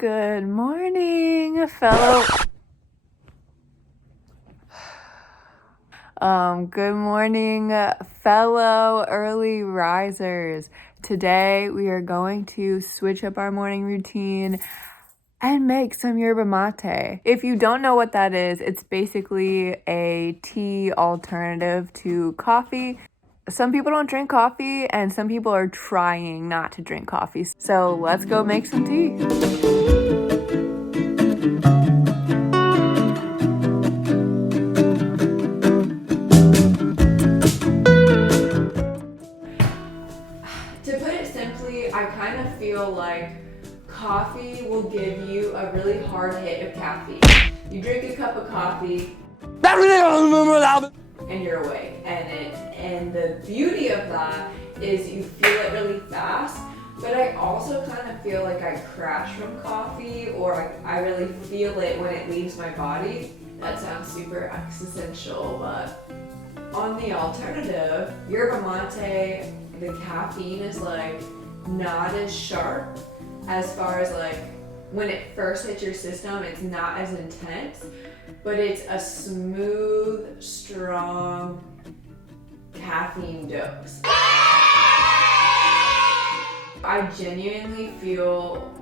Good morning, fellow. Good morning, fellow early risers. Today we are going to switch up our morning routine and make some yerba mate. If you don't know what that is, it's basically a tea alternative to coffee. Some people don't drink coffee, and some people are trying not to drink coffee. So let's go make some tea. To put it simply, I kind of feel like coffee will give you a really hard hit of caffeine. You drink a cup of coffee and you're awake. And the beauty of that is you feel it really fast, but I also kind of feel like I crash from coffee, or I really feel it when it leaves my body. That sounds super existential, but on the alternative, yerba mate, the caffeine is like not as sharp as far as like when it first hits your system, it's not as intense, but it's a smooth, strong caffeine dose. I genuinely feel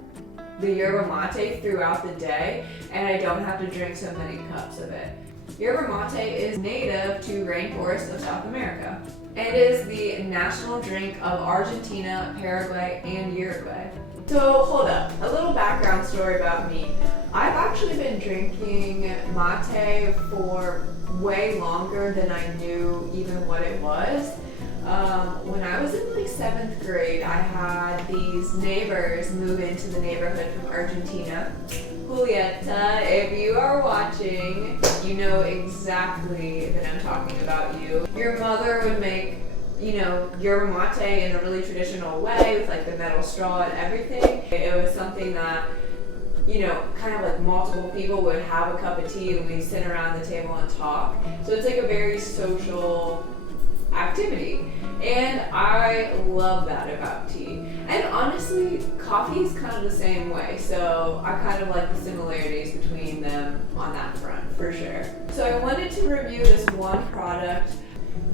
the yerba mate throughout the day, and I don't have to drink so many cups of it. Yerba mate is native to rainforests of South America. It is the national drink of Argentina, Paraguay, and Uruguay. So hold up, a little background story about me. I've actually been drinking mate for way longer than I knew even what it was. When I was in like 7th grade, I had these neighbors move into the neighborhood from Argentina. Julieta, if you are watching, you know exactly that I'm talking about you. Your mother would make, yerba mate in a really traditional way with like the metal straw and everything. It was something that, kind of like multiple people would have a cup of tea and we'd sit around the table and talk. So it's like a very social activity. And I love that about tea. And honestly, coffee is kind of the same way. So I kind of like the similarities between them on that front, for sure. So I wanted to review this one product.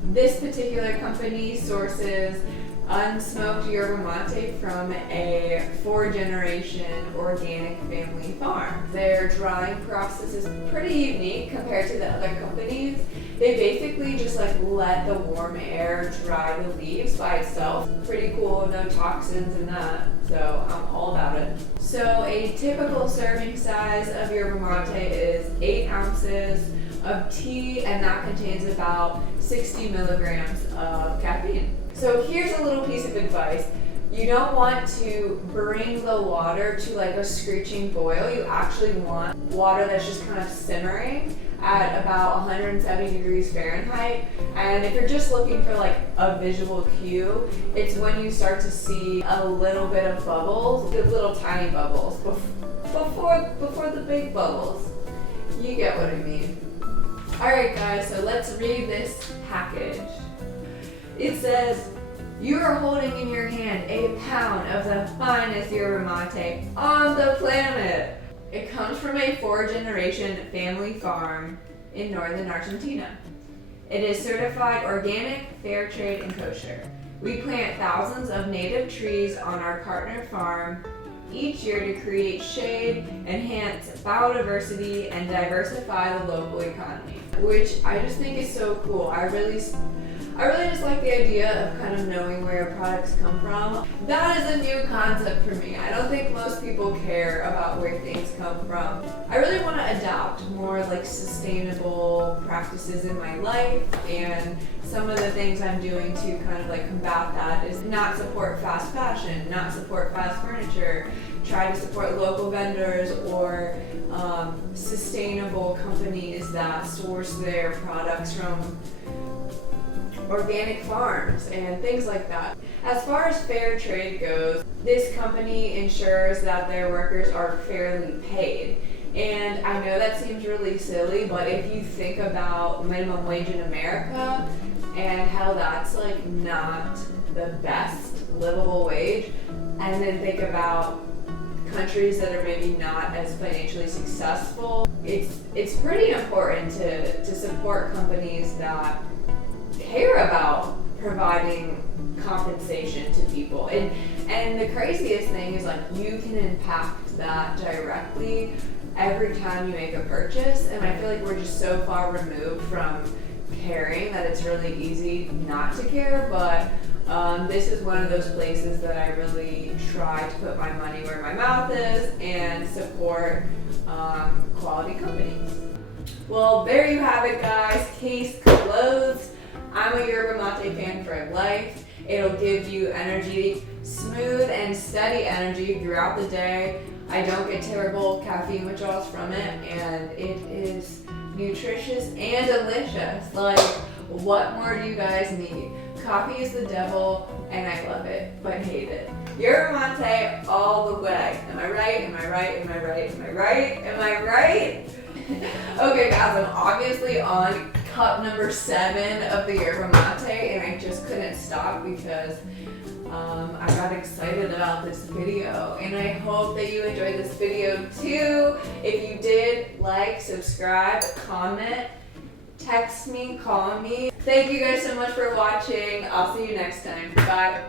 This particular company sources unsmoked yerba mate from a 4-generation organic family farm. Their drying process is pretty unique compared to the other companies. They basically just let the warm air dry the leaves by itself. Pretty cool, no toxins in that, so I'm all about it. So a typical serving size of yerba mate is 8 ounces of tea, and that contains about 60 milligrams of caffeine. So here's a little piece of advice. You don't want to bring the water to like a screeching boil. You actually want water that's just kind of simmering at about 170 degrees Fahrenheit. And if you're just looking for like a visual cue, it's when you start to see a little bit of bubbles, little tiny bubbles, before the big bubbles. You get what I mean. Alright guys, so let's read this package. It says, you are holding in your hand a pound of the finest yerba mate on the planet. It comes from a 4-generation family farm in northern Argentina. It is certified organic, fair trade, and kosher. We plant thousands of native trees on our partner farm each year to create shade, enhance biodiversity, and diversify the local economy, which I just think is so cool. I really just like the idea of kind of knowing where your products come from. That is a new concept for me. I don't think most people care about where things come from. I really want to adopt more like sustainable practices in my life, and some of the things I'm doing to kind of like combat that is not support fast fashion, not support fast furniture, try to support local vendors or sustainable companies that source their products from organic farms and things like that. As far as fair trade goes, this company ensures that their workers are fairly paid. And I know that seems really silly, but if you think about minimum wage in America and how that's like not the best livable wage, and then think about countries that are maybe not as financially successful, it's pretty important to support companies that care about providing compensation to people. And the craziest thing is, like, you can impact that directly every time you make a purchase. And I feel like we're just so far removed from caring that it's really easy not to care. But this is one of those places that I really try to put my money where my mouth is and support quality companies. Well, there you have it, guys. Case closed. I'm a Yerba Mate fan for life. It'll give you energy, smooth and steady energy throughout the day. I don't get terrible caffeine withdrawals from it, and it is nutritious and delicious. Like, what more do you guys need? Coffee is the devil, and I love it, but hate it. Yerba Mate all the way. Am I right? Am I right? Am I right? Am I right? Am I right? Okay, guys, I'm obviously on cup number 7 of the Yerba Mate, and I just couldn't stop because I got excited about this video, and I hope that you enjoyed this video too. If you did, like, subscribe, comment, text me, call me. Thank you guys so much for watching. I'll see you next time. Bye.